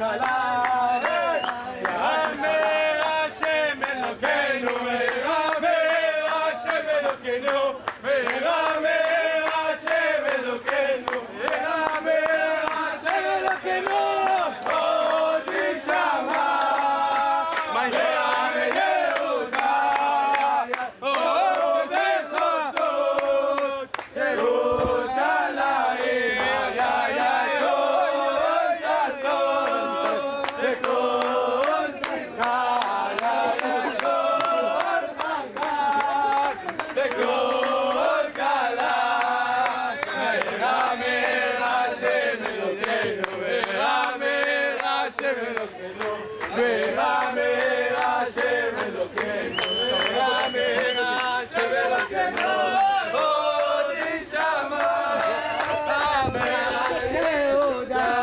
כלה, יאמר השם אלוקינו, ויאמר השם אלוקינו, ויאמר השם אלוקינו, ויאמר השם אלוקינו, עוד יישמע מעם יהודה, עוד בחוצות ירושלים, ויאמר השם אלוקינו, ויאמר השם אלוקינו, עוד יישמע מעם יהודה,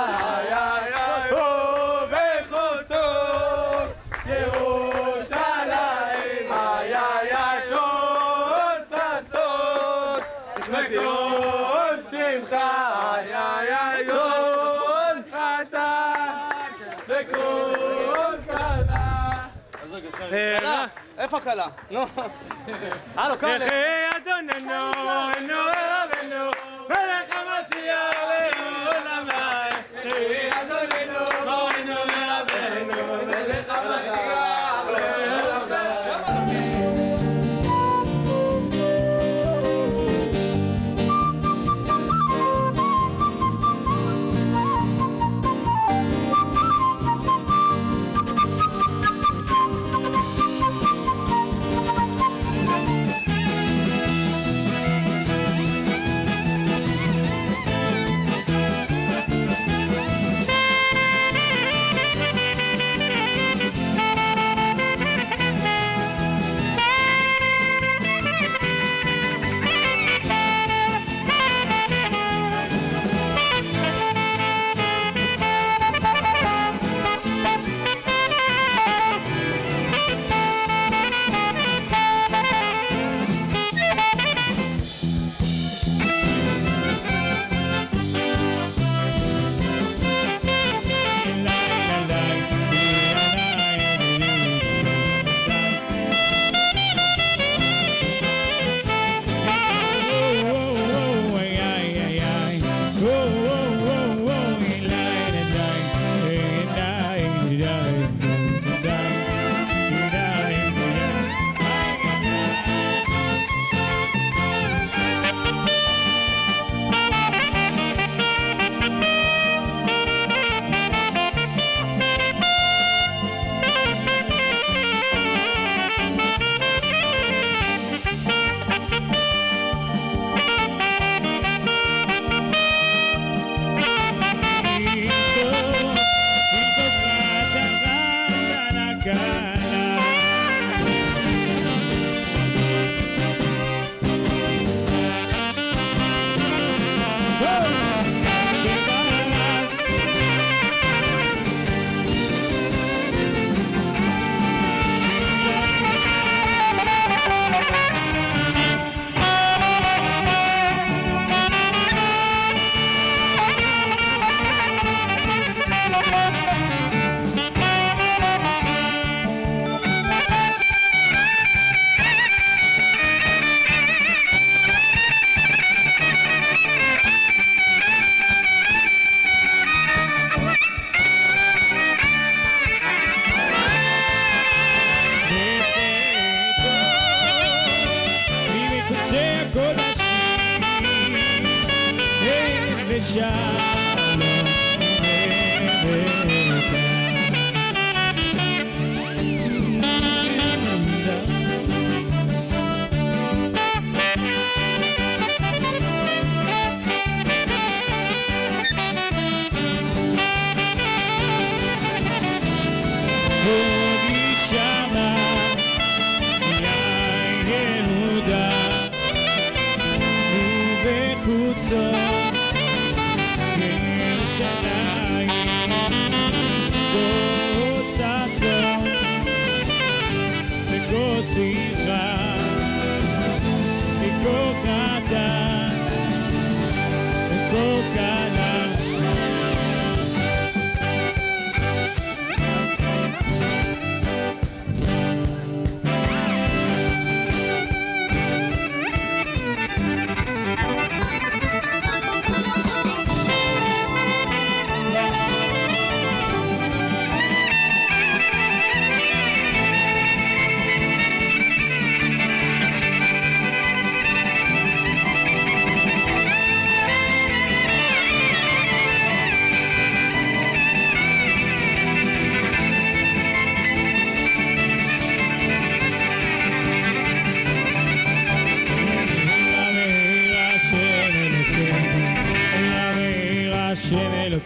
ובחוצות ירושלים, כל ששות וכל שמחה, כל חתן וכל כלה. איפה כלה? נו. הלו, כלה. יחי אדוננו, אנו רבנו, מלך המשיח לעולם ועד. יחי אדוננו, אנו רבנו, מלך המשיח לעולם ועד.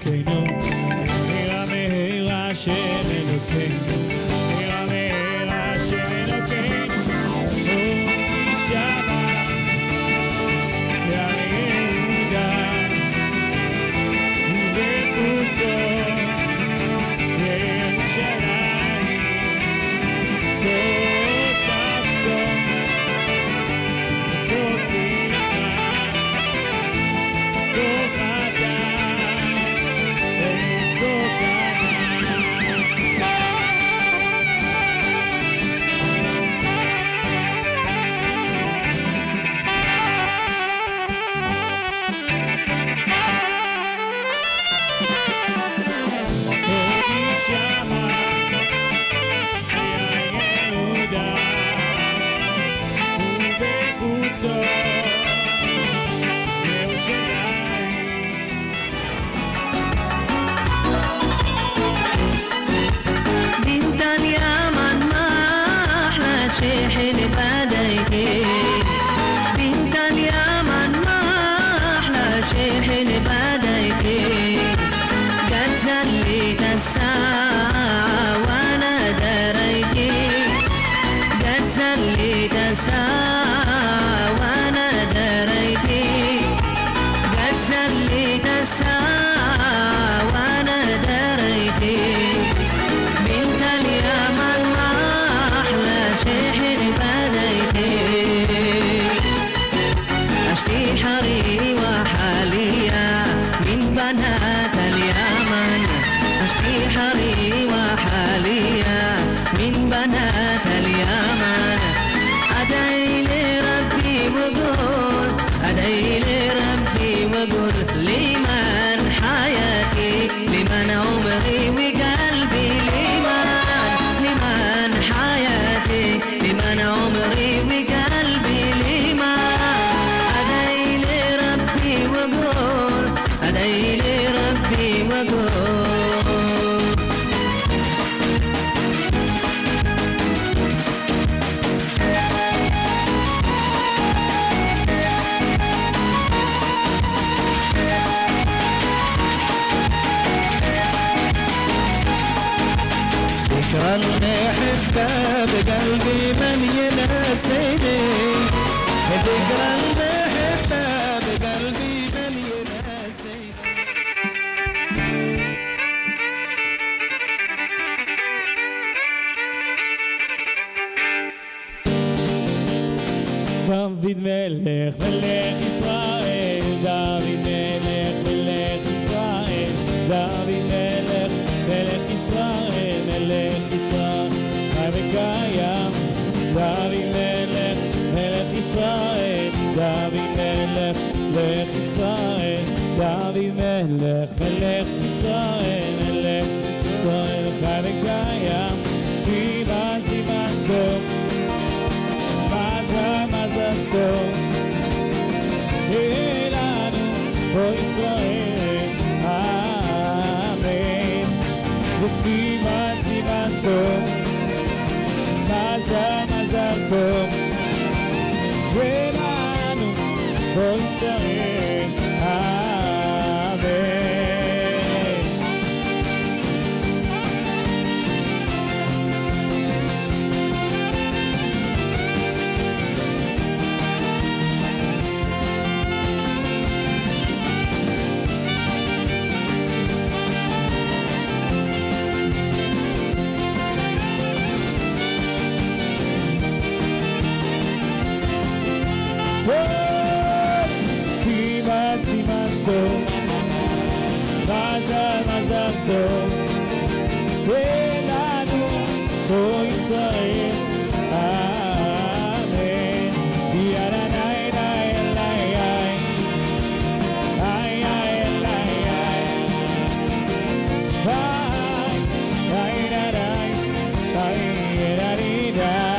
אלוקינו, מהרה מהרה השם אלוקינו, מהרה מהרה השם אלוקינו, יישמע יהודה ובחוצות ירושלים, כל ששון כל שמחה כל חדש וכל بقلبي من ينسيني ذكرى المحبة بقلبي من ينسيني דוד מלך מלך ישראל, דוד מלך מלך ישראל, דוד מלך מלך ישראל, מלך ישראל חי וקיים, דוד מלך מלך ישראל, דוד מלך מלך ישראל, דוד מלך מלך ישראל, מלך ישראל חי וקיים, סימן סימן טוב, מזל טוב לנו פה ישראל, אמן. וסימן סימן טוב, מזל טוב לנו פה ישראל, אמן. סימן טוב, מזל טוב לנו פה ישראל, אמן. יאללה ניי ניי אליי איי איי אליי איי איי איי איי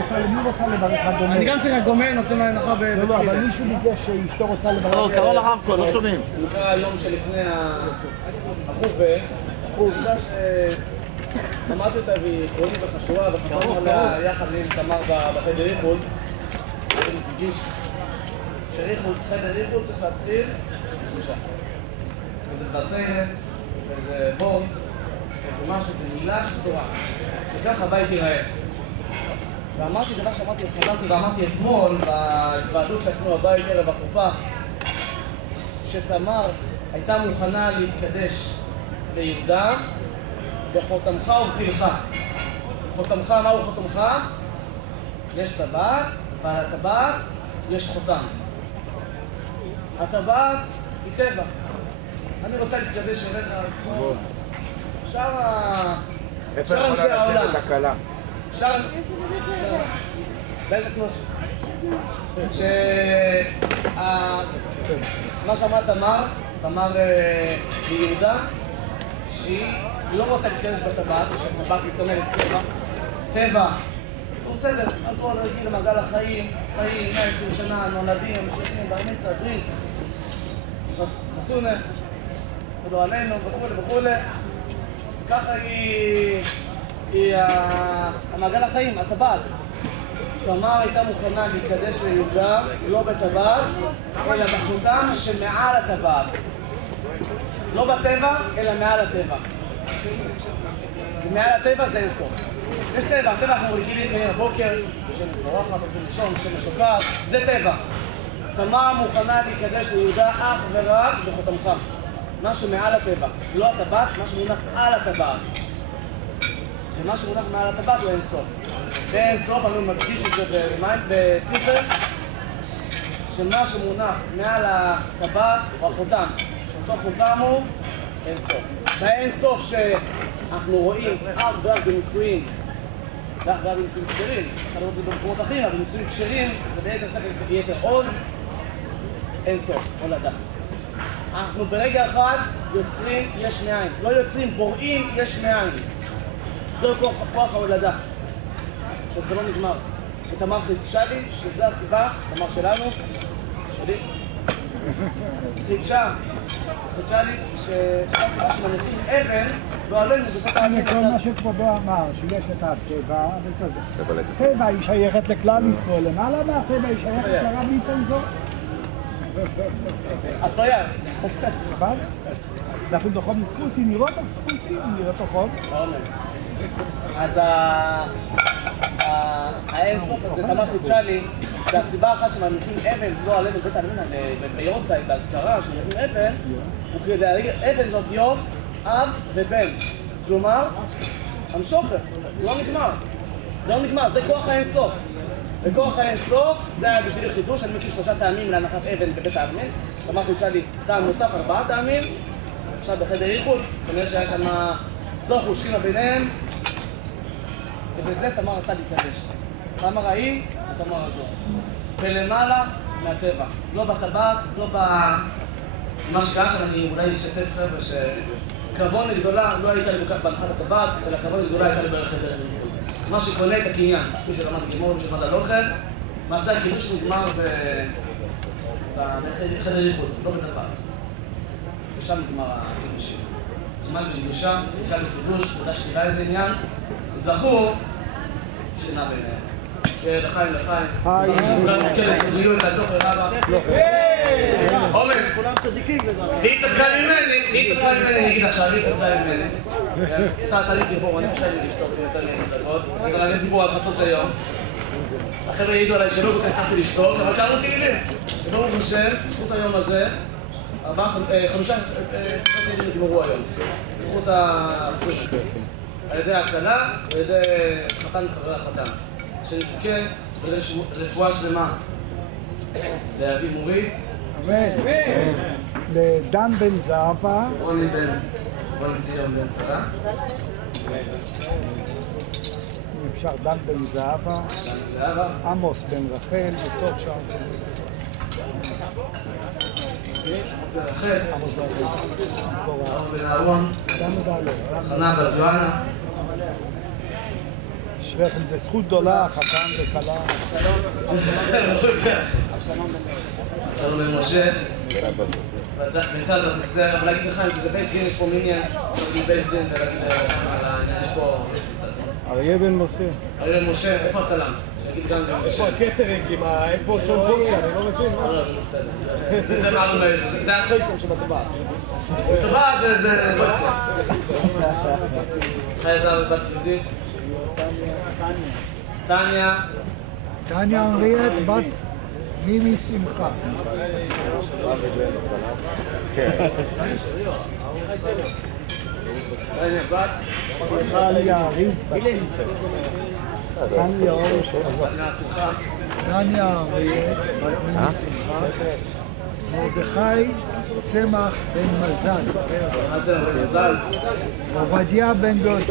רוצה למי רוצה לברך הגומן. אני גם צריך הגומן, עושה מהנחה לא, לא, אבל מישהו ביקש שאשתו רוצה לברך. לא, קרוב לרמקול, לא שומעים. נקרא היום שלפני החופה, עובדה שלמדתי אותה והיא עקרונית וחשובה וחשבנו עליה יחד עם תמר בחדר איחוד. אני מרגיש שחדר איחוד צריך להתחיל בבקשה. וזה דברתרת, וזה בורד, וזה משהו, זה מילה של תורה. שככה הבית ייראה. ואמרתי דבר שאמרתי, התחלתי ואמרתי אתמול בהתוועדות שעשינו בבית ערב הקופה, שתמר הייתה מוכנה להתקדש ליהודה בחותמך ובתלך. חותמך, מהו חותמך? יש טבעת, ועל הטבעת יש חותם. הטבעת היא טבע. אני רוצה להתקדש אליך כמו שאר אנשי העולם. באיזה סנוש? מה שאמרה תמר ליהודה, שהיא לא רוצה להתכנס בטבעת, שהטבעת מסומלת טבע. טבע, בסדר, הכל רגיל למעגל החיים, חיים, 120 שנה, נולדים, ממשיכים, ברמיצה, דריס, חסונה, ולא עלינו, וכולי. ככה היא המעגל החיים, הטבעת. תמר הייתה מוכנה להתקדש ליהודה, לא בטבעת, אלא בחותם שמעל הטבעת. לא בטבע, אלא מעל הטבע. מעל הטבע זה אינסוף. יש טבע, הטבע אנחנו רגילים כאלה בבוקר, שמש זורחת, עושים לישון, שמש שוקעת, זה טבע. תמר מוכנה להתקדש ליהודה אך ורק בחותמך. משהו מעל הטבע, לא הטבעת, משהו מונח על הטבעת. ומה שמונח מעל הטבעת הוא אינסוף. באינסוף, אני מדגיש את זה בספר, שמה שמונח מעל הטבעת הוא החותם. שאותו חותם הוא אינסוף. באינסוף שאנחנו רואים אך ורק בנישואים, ואך ורק בנישואים כשרים, אפשר לראות את זה במקומות אחרים, אבל בנישואים כשרים, וביתר שכל יתר עוז, אינסוף, הולדה. אנחנו ברגע אחד יוצרים יש מאין. לא יוצרים, בוראים יש מאין. זהו כוח ההולדה. שזה לא נגמר. ותמר חידשה לי, שזה הסיבה, תמר שלנו, שלי. חידשה לי, שהסיבה שמניחים אבן, לא עלינו, זה כל כל מה שכבודו אמר, שיש את הטבע וכזה. טבע היא שייכת לכלל ישראל. למעלה מהטבע היא שייכת לרבי צנזור. הצייר. נכון? אנחנו דוחות מסחוסי, נראות לך סחוסי, נראות דוחות. אז האינסוף הזה, תמר חידשה לי, שהסיבה אחת שמניחים אבן, לא עלינו בית העלמין, ביורצייט, בהזכרה, שמניחים אבן, הוא כדי להגיד, אבן זאת להיות אב ובן. כלומר, המשוכר, זה לא נגמר. זה לא נגמר, זה כוח האינסוף. וכוח האינסוף, זה היה בשביל חידוש, אני מכיר 3 טעמים להנחת אבן בבית העלמין. תמר חידשה לי טעם נוסף, 4 טעמים. עכשיו בחדר איחוד, כנראה שהיה שם זוכו, שכינה ביניהם. ובזה תמר עשה להתקדש. תמר ההיא ותמר הזו. ולמעלה מהטבע. לא בטבעת, לא במה שקרה שם, אני אולי אשתף חבר'ה שקרבון גדולה לא הייתה לי כל כך בהנחת הטבעת, אלא קרבון גדולה הייתה לי בערך חדר איחוד. מה שקונה את הקניין, מי שלמד גימור, מי שלמד על אוכל, מעשה הקידוש נגמר בחדר איחוד, לא בטבעת. ושם נגמר הקידוש. זמן בקדושה, נשאל לחידוש, תודה שתראה איזה עניין. זכו, שינה ביניהם. לחיים, לחיים. חיים. כולם נזכה לסוגיות, לעזור לרבה. עומד. כולם צדיקים בזה. היא צדקה ממני, אני אגיד עכשיו, היא צדקה ממני. עשה לי דיבור, אני חושב לי לשתוק יותר מ10 דקות. אז אני אגיד דיבור על חצות היום. החבר'ה העידו עליי שלא כל כך הצלחתי לשתוק, אבל קראו תהילים. וברוך השם, בזכות היום הזה, 5 תהילים נגמרו היום. בזכות הסוף. על ידי ההקלה, על ידי חתן חברי החתן. שנזכה לרפואה שלמה לאבי מורי. אמן. לדן בן זהבה. רוני ציון בן שרה. אם אפשר, דן בן זהבה. עמוס בן רחל, וטוב שם. עמוס בן אהרון. חנה בת יואנה. אשריכם, זו זכות גדולה, חתן וכלה. שלום בן משה. וטל בתסר, אבל להגיד לך, כי זה בייס דין, יש פה מיניאן, להגיד בייס דין ולהגיד על העניין, יש פה קצת. אריה בן משה. אריה בן משה, איפה הצלם? להגיד גם זה. איפה הקטרינג עם אין פה שום ג'וקי, אני לא מבין מה זה. זה מעלום, זה החויסם שבטובס. בטובס זה לא יקרה. חי זה בת יהודית. טניה. טניה אריאט, בת מימי שמחה. טניה בת. טניה אריאט, טניה אריאט, טניה אריאט, בת מימי שמחה. מרדכי צמח בן מזל. עובדיה בן דוד.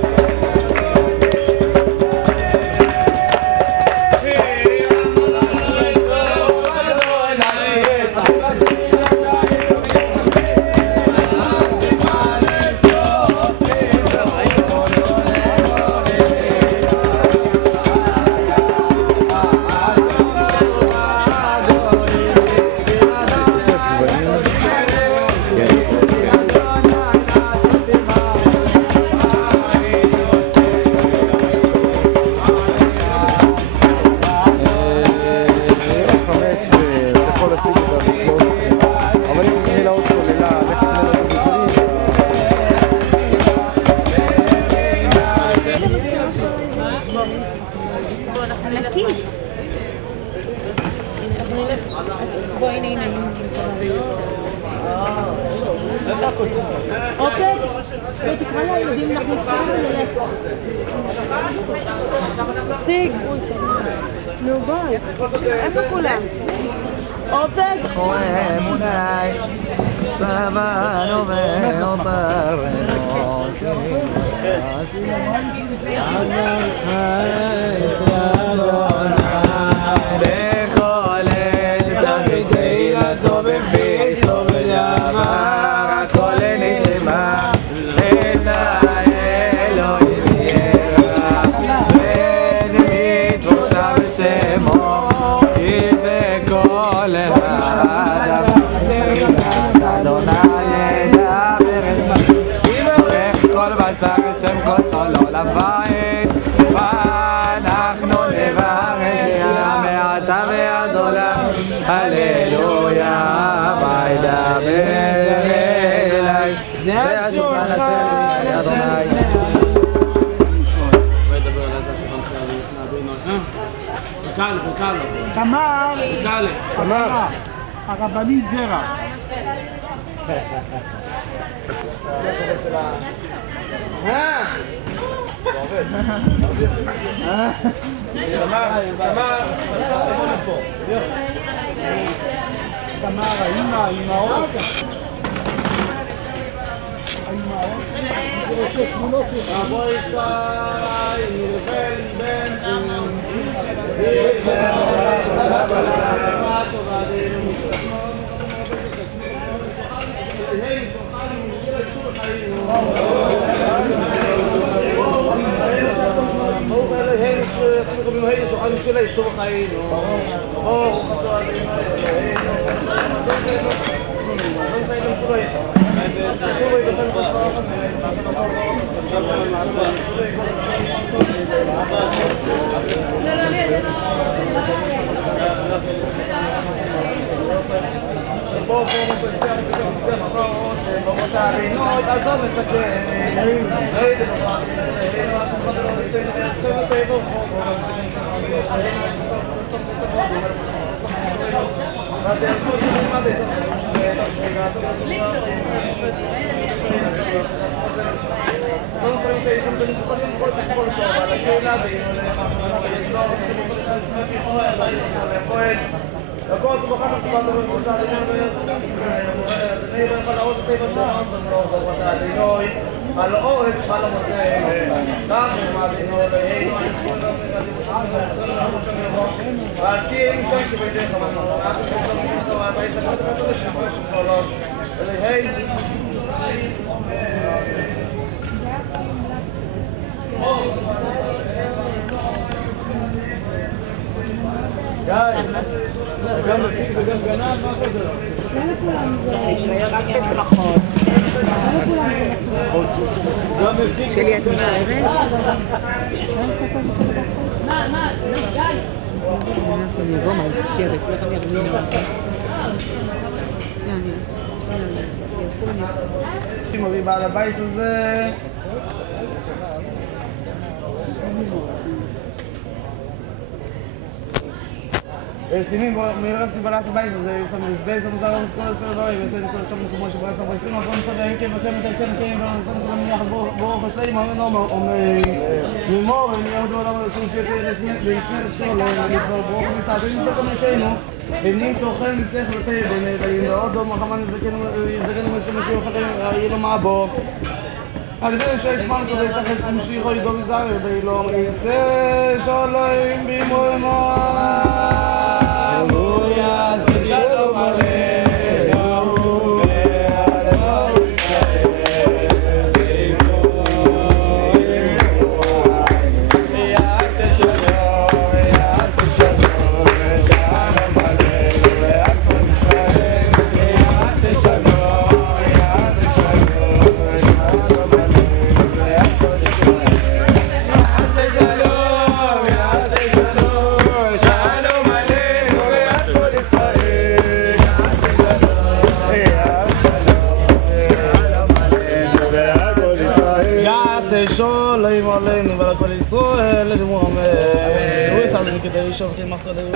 שיג, נו ביי, איפה כולם? עובד? אמוני, סבנו ואופרנו תמר, הרבנית זרע. תמר, האמהות. רבו ישראל, נלבן בן שם, עזוב מסכן, הכל זה בחר נצבט ובחותה דינוי על אורץ חל המוצא תחם הדינוי ועל ציים שם כביתך מנות שעד שחזור בעיסק לתת לשחרר שחולות ולהי Oh, וגם גנב, מה חוזר? רק בשמחות. שלי את נשארת? מה? די! אנחנו נבוא מה נשארת, לא תמיד ירמינו. מביא בעל הבית הזה שימים מלרב סיבלת הבית הזה יש לנו מזבז המזר לא מזכור לסדר דברים ויעשה את כל השם מקומו שבו יעשה בייסים אבל נצא והם כן וכן וכן וכן ונעשה את כולם יחד ברוך השלעים אומרים לימור הם יעמדו עולם לסום שיהיה להשמיד את שלו ולפעול ברוך הניסה ונמצא כמה שהיינו ונעים תאכל ניסך ותהיה ונעים ועוד דום החמן יזדקנו מסים משיהו חיים יהיה לו מעבו על ידי שישמן כזה יסחס משיחו ידו מזר ואילו יעשה שלום במומו שולעים עלינו ועל כל ישראל לדמו אמן. הוא יצא לנו כדי לשאוף כי מחסר ליהו.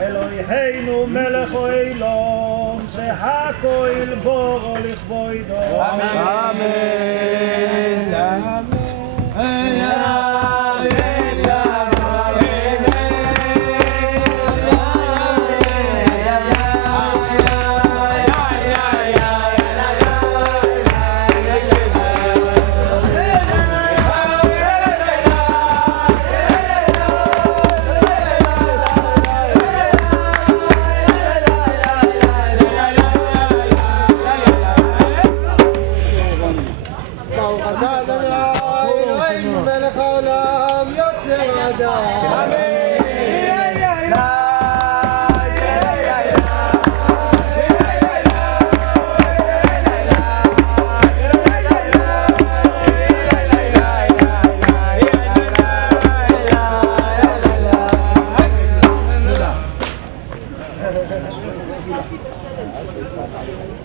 אלוהינו מלך אילום שהכויל בורו לכבודו אמן.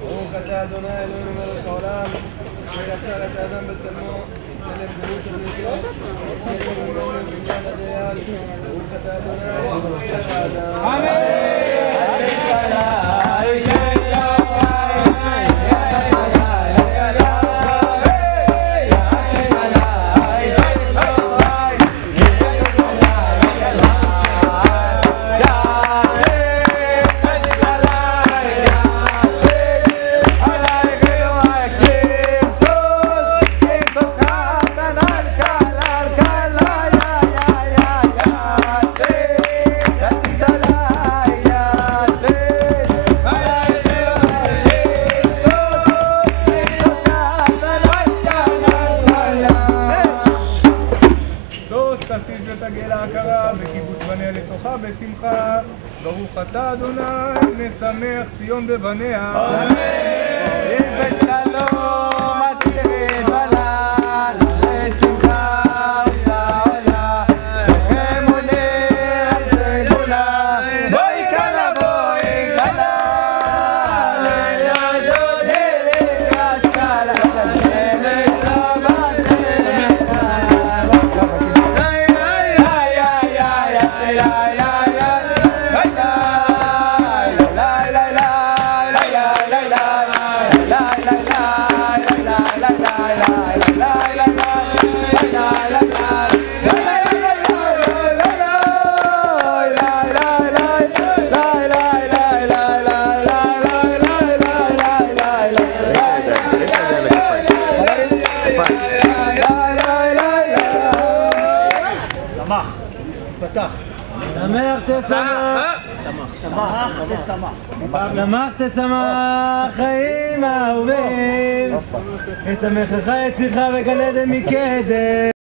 ברוך אתה אדוני אלוהינו מלך העולם שיצר את האדם בצלמו צלם זהות ובריאות וצלם ממנו בניין הדייל ברוך אתה אדוני אלוהינו מלך האדם אמן. בשמחה, ברוך אתה אדוני, משמח ציון בבניה. אמן. בשלום עתיד בלן, לשמחה עולה, לכם עולה סגולה, בואי קלה בואי קלה, לידו דלת קשקלה, דלת שבת שמח, תשמח. שמח תשמח. שמח תשמח חיים אהובים, ישמחך יצירך וגן עדן מקדם.